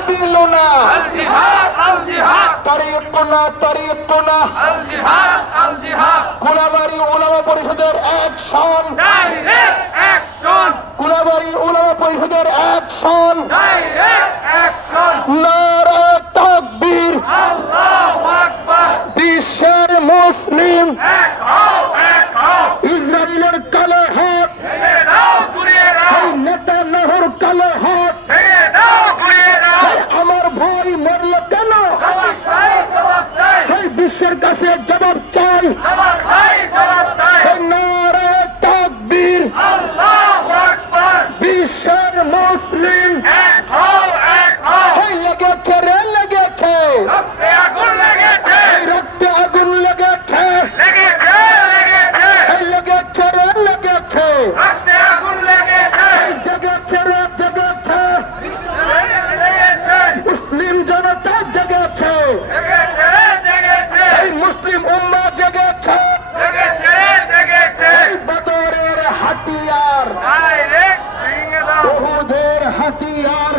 সাবিলুনা আল জিহাদ আল জিহাদ তারিকুনা তারিকুনা আল জিহাদ আল জিহাদ কোলাবাড়ি উলামা পরিষদের অ্যাকশন ডাইরেক্ট অ্যাকশন কোলাবাড়ি উলামা পরিষদের অ্যাকশন ডাইরেক্ট অ্যাকশন নারে তাকবীর আল্লাহু আকবার বিশ্বের মুসলিম এক হও ইসরায়েলের কালো হাত ভেঙে দাও ঘুরিয়ে দাও এই নেতানিয়াহুর কালো হাত ভেঙে দাও ঘুরিয়ে দাও এই আমার ভাই মরল কেন জবাব চাই এই বিশ্বের কাছে জবাব চাই আমার ভাই জবাব চাই এই নারে তাকবীর আল্লাহু আকবার বিশ্বের মুসলিম এক হও এই লেগেছে রে লেগেছে রক্তে আগুন লেগেছে এই রক্তে আগুন লেগেছে লেগেছে লেগেছে এই লেগেছে রে লেগেছে রক্তে আগুন লেগেছে এই জেগেছে রে জেগেছে লেগেছে মুসলিম জনতা জেগেছে লেগেছে লেগেছে এই মুসলিম উম্মাহ জেগেছে লেগেছে লেগেছে এই বদরের হাতিয়ার ডাইরেক্ট ভেঙে দাও উহুদের হাতিয়ার